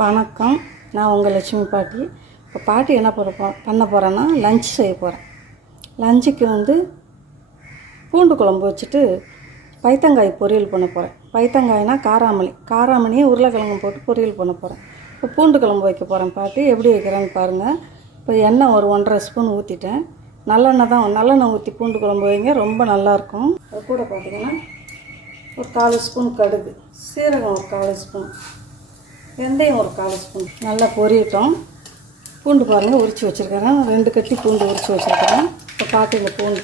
வணக்கம். நான் உங்கள் லட்சுமி பாட்டி. இப்போ பாட்டி என்ன பண்ண போ பண்ண போகிறேன்னா லஞ்ச் செய்ய போகிறேன் லஞ்சுக்கு வந்து பூண்டு குழம்பு வச்சுட்டு பைத்தங்காய் பொரியல் பண்ண போகிறேன் பைத்தங்காய்னா காராமணி காராமணியை உருளைக்கிழங்கு போட்டு பொரியல் பண்ண போகிறேன் இப்போ பூண்டு குழம்பு வைக்க போகிறேன் பாட்டி. எப்படி வைக்கிறேன்னு பாருங்கள் இப்போ எண்ணெய் ஒரு ஒன்றரை ஸ்பூன் ஊற்றிட்டேன் நல்லெண்ணெய் தான் நல்லெண்ணெய் ஊற்றி பூண்டு குழம்பு வைங்க ரொம்ப நல்லாயிருக்கும். அது கூட பார்த்தீங்கன்னா ஒரு காலு ஸ்பூன் கடுகு. சீரகம் ஒரு காலு ஸ்பூன். வெந்தயம் ஒரு கால் ஸ்பூன். நல்லா பொரியட்டும். பூண்டு பாருங்கள் உரித்து வச்சுருக்கிறேன். ரெண்டு கட்டி பூண்டு உரித்து வச்சுருக்கிறேன். இப்போ பார்த்து இந்த பூண்டு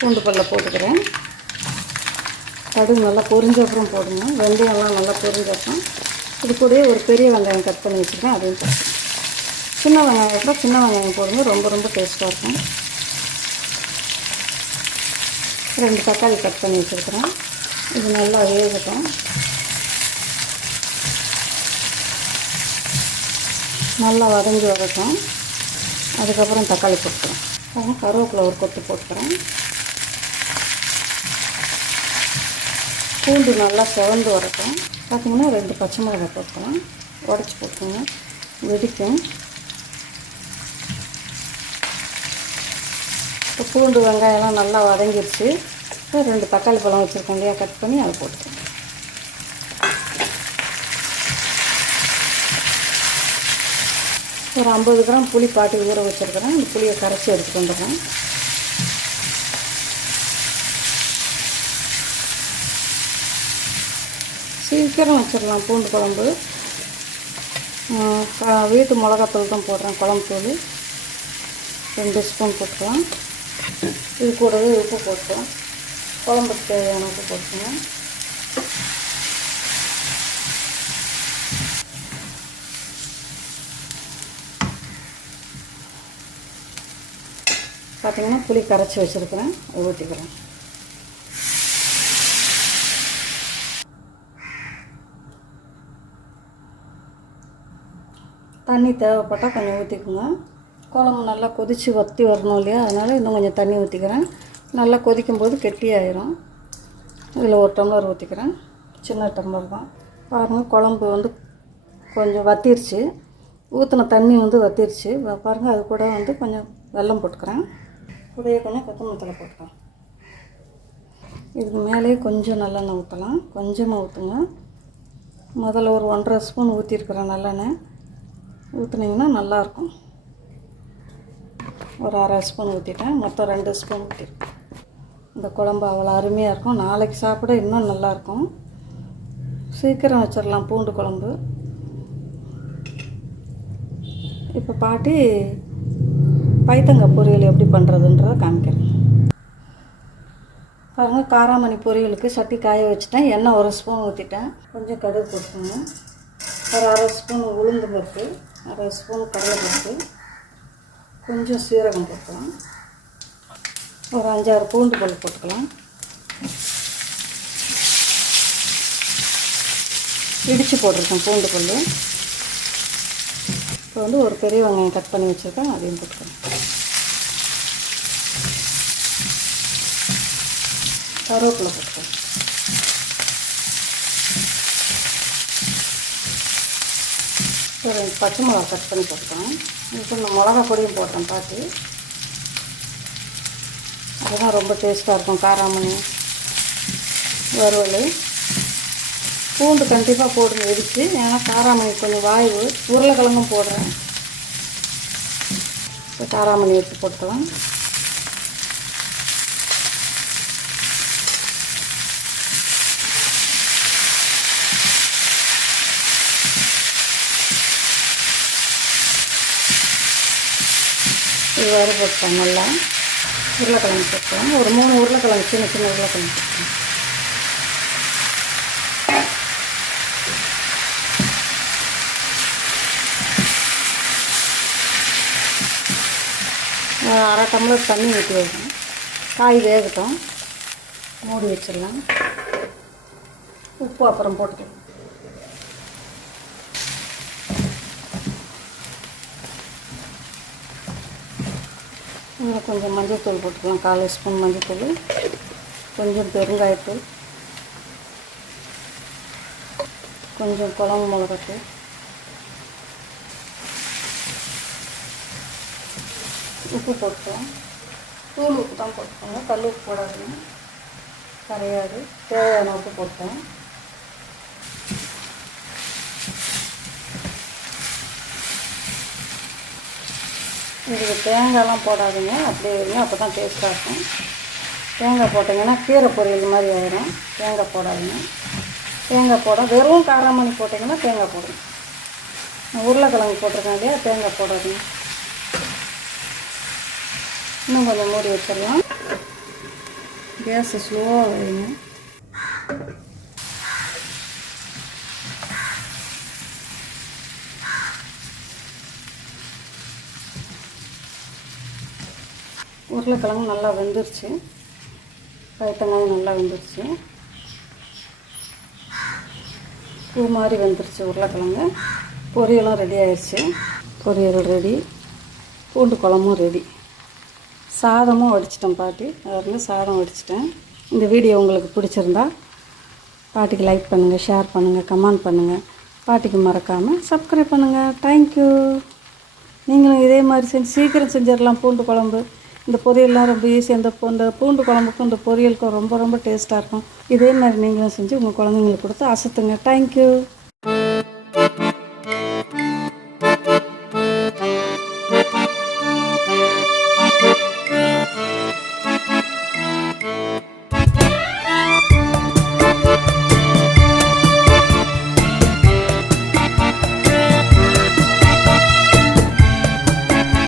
பூண்டு பல்ல போட்டுக்கிறேன். கடுகு நல்லா பொரிஞ்ச அப்புறம் போடுங்க. வெந்தயம்லாம் நல்லா பொரிஞ்ச அப்புறம். இது கூடயே ஒரு பெரிய வெங்காயம் கட் பண்ணி வச்சுருக்கேன். அதையும் சின்ன வெங்காயம் கூட சின்ன வெங்காயம் போடுங்க. ரொம்ப ரொம்ப டேஸ்ட்டாக இருக்கும். ரெண்டு தக்காளி கட் பண்ணி வச்சுருக்கிறேன். இது நல்லா வேகட்டும். நல்லா வதங்கி வரட்டும். அதுக்கப்புறம் தக்காளி போட்டுக்கிறேன். அப்புறம் கருவேப்பிலை ஒரு கொத்து போட்டுக்கிறேன். பூண்டு நல்லா செவந்து வரட்டும். பார்த்திங்கன்னா ரெண்டு பச்சை மிளகாய் போட்டுக்கலாம். உடச்சி போட்டுக்கோங்க. வெடிக்கும். இப்போ பூண்டு வெங்காயம்லாம் நல்லா வதங்கிடுச்சு ரெண்டு தக்காளி பழம் வச்சுருக்கோம் இல்லையா கட் பண்ணி அதை போட்டுக்கலாம். ஒரு ஐம்பது கிராம் புளி பாட்டி ஊற வச்சுருக்கிறேன். அந்த புளியை கரைச்சி எடுத்துகிட்டு வந்துடுறேன். சீக்கிரம் வச்சிடலாம். பூண்டு குழம்பு. வீட்டு மிளகாத்தூள் தான் போடுறேன். குழம்பு தூள். ரெண்டு ஸ்பூன் போட்டுக்கலாம். இது கூடவே உப்பு போட்டுக்கலாம். குழம்புக்கு தேவையான உப்பு போட்டுக்கலாம். பார்த்தீங்கன்னா புளி கரைச்சி வச்சுருக்குறேன். ஊற்றிக்கிறேன் தண்ணி தேவைப்பட்டால் கொஞ்சம் ஊற்றிக்குங்க குழம்பு நல்லா கொதித்து வற்றி வரணும் இல்லையா? அதனால் இன்னும் கொஞ்சம் தண்ணி ஊற்றிக்கிறேன் நல்லா கொதிக்கும் போது கெட்டியாயிரும். இதில் ஒரு டம்ளர் ஊற்றிக்கிறேன் சின்ன டம்ளர் தான். பாருங்கள் குழம்பு வந்து கொஞ்சம் வத்திருச்சு. ஊற்றின தண்ணி வந்து வத்திருச்சு. பாருங்கள் அது கூட வந்து கொஞ்சம் வெல்லம் போட்டுக்கிறேன். கூடயே கொஞ்சம் கொத்தமல்லி போட்டுக்கலாம். இதுக்கு மேலேயே கொஞ்சம் நல்லெண்ணெய் ஊற்றலாம் கொஞ்சமாக ஊற்றுங்க முதல்ல ஒரு ஒன்றரை ஸ்பூன் ஊற்றிருக்கிறேன் நல்லெண்ணெய் ஊற்றுனீங்கன்னா நல்லாயிருக்கும். ஒரு அரை ஸ்பூன் ஊற்றிட்டேன் மொத்தம் ரெண்டு ஸ்பூன் ஊற்றிருக்கேன் இந்த குழம்பு அவ்வளோ அருமையாக இருக்கும். நாளைக்கு சாப்பிட இன்னும் நல்லாயிருக்கும். சீக்கிரம் வச்சிடலாம் பூண்டு குழம்பு. இப்போ பாட்டி பைத்தங்காய் பொரியல் எப்படி பண்ணுறதுன்றதை காமிக்கிறேன். பாருங்கள் காராமணி பொரியலுக்கு சட்டி காய வச்சுட்டேன். எண்ணெய் ஒரு ஸ்பூன் ஊற்றிட்டேன் கொஞ்சம் கடுகு போட்டுக்கோங்க. ஒரு அரை ஸ்பூன் உளுந்து பருப்பு அரை ஸ்பூன் கடலைப்பருப்பு கொஞ்சம் சீரகம் போட்டுக்கலாம். ஒரு அஞ்சாறு பூண்டு பல் போட்டுக்கலாம். இடித்து போட்டிருக்கேன் பூண்டு பல் இப்போ வந்து ஒரு பெரிய வெங்காயம் கட் பண்ணி வச்சுருக்கேன் அதையும் போட்டுக்கலாம். கருவேப்பிலை போட்டுக்கிறேன் ஒரு ரெண்டு பச்சை மிளகா கட் பண்ணி போட்டுக்கிறேன் இப்போ இந்த மிளகா பொடியும் போட்டேன் பாட்டி அதுதான் ரொம்ப டேஸ்ட்டாக இருக்கும் காராமணி வறுவல். பூண்டு கண்டிப்பாக போடுங்க இடித்து ஏன்னா காராமணி கொஞ்சம் வாய்வு. உருளைக்கிழங்கும் போடுறேன். இப்போ காராமணி எடுத்து போட்டுக்கலாம். இது போட்டோம் நல்லா. உருளைக்கிழங்கு போட்டோம் ஒரு மூணு உருளைக்கிழங்கு சின்ன சின்ன உருளைக்கிழங்கு போட்டோம் அரை டம்ளர் தண்ணி ஊற்றி வைக்கணும். காய் வேகட்டும். மூடி வச்சிடலாம். உப்பு அப்புறம் போட்டுக்கலாம். ఇందులో కొంచెం మంచితూలు పెట్టుకున్నాం కాలు స్పూన్ మంచితూలు. కొంచెం పెరుగాయతూలు కొంచెం పొలం మొలకట్టు. ఉప్పు పొట్టు. తూలు ఉప్పుతాం కొట్టుకున్నాం కళ్ళు ఉప్పు కూడా కరియాదు తేవ ఉప్పు కొట్టాం இதுக்கு தேங்காய்லாம் போடாதுங்க அப்படியே இருங்க அப்போ தான் டேஸ்ட்டாக இருக்கும். தேங்காய் போட்டிங்கன்னா கீரை பொரியல் மாதிரி ஆயிரும். தேங்காய் போடாதுங்க. தேங்காய் போட வெறும் காராமணி போட்டிங்கன்னா தேங்காய் போடுங்க. உருளைக்கிழங்கு போட்டிருக்கேன் இல்லையா தேங்காய் போடாதுங்க. இன்னும் கொஞ்சம் மூடி வச்சிடலாம். கேஸு ஸ்லோவாக வைங்க. உருளைக்கிழங்கு நல்லா வெந்துருச்சு. பயத்தங்காயும் நல்லா வெந்துருச்சு. பூ மாதிரி வெந்துருச்சு உருளைக்கிழங்கு. பொரியலும் ரெடி ஆயிடுச்சு பொரியல் ரெடி. பூண்டு குழம்பும் ரெடி. சாதமும் வடிச்சிட்டேன் பாட்டி. அதில் சாதம் வடிச்சிட்டேன். இந்த வீடியோ உங்களுக்கு பிடிச்சிருந்தா பாட்டிக்கு லைக் பண்ணுங்கள் ஷேர் பண்ணுங்கள் கமெண்ட் பண்ணுங்கள் பாட்டிக்கு மறக்காமல் சப்ஸ்கிரைப் பண்ணுங்கள் தேங்க்யூ நீங்களும் இதே மாதிரி செஞ்சு சீக்கிரம் செஞ்சிடலாம் பூண்டு குழம்பு. இந்த பொரியல்லாம் ரொம்ப ஈஸி இந்த இந்த பூண்டு குழம்புக்கும் இந்த பொரியலுக்கும் ரொம்ப ரொம்ப டேஸ்ட்டாக இருக்கும். இதே மாதிரி நீங்களும் செஞ்சு உங்கள் குழந்தைங்களுக்கு கொடுத்து அசத்துங்க. தேங்க்யூ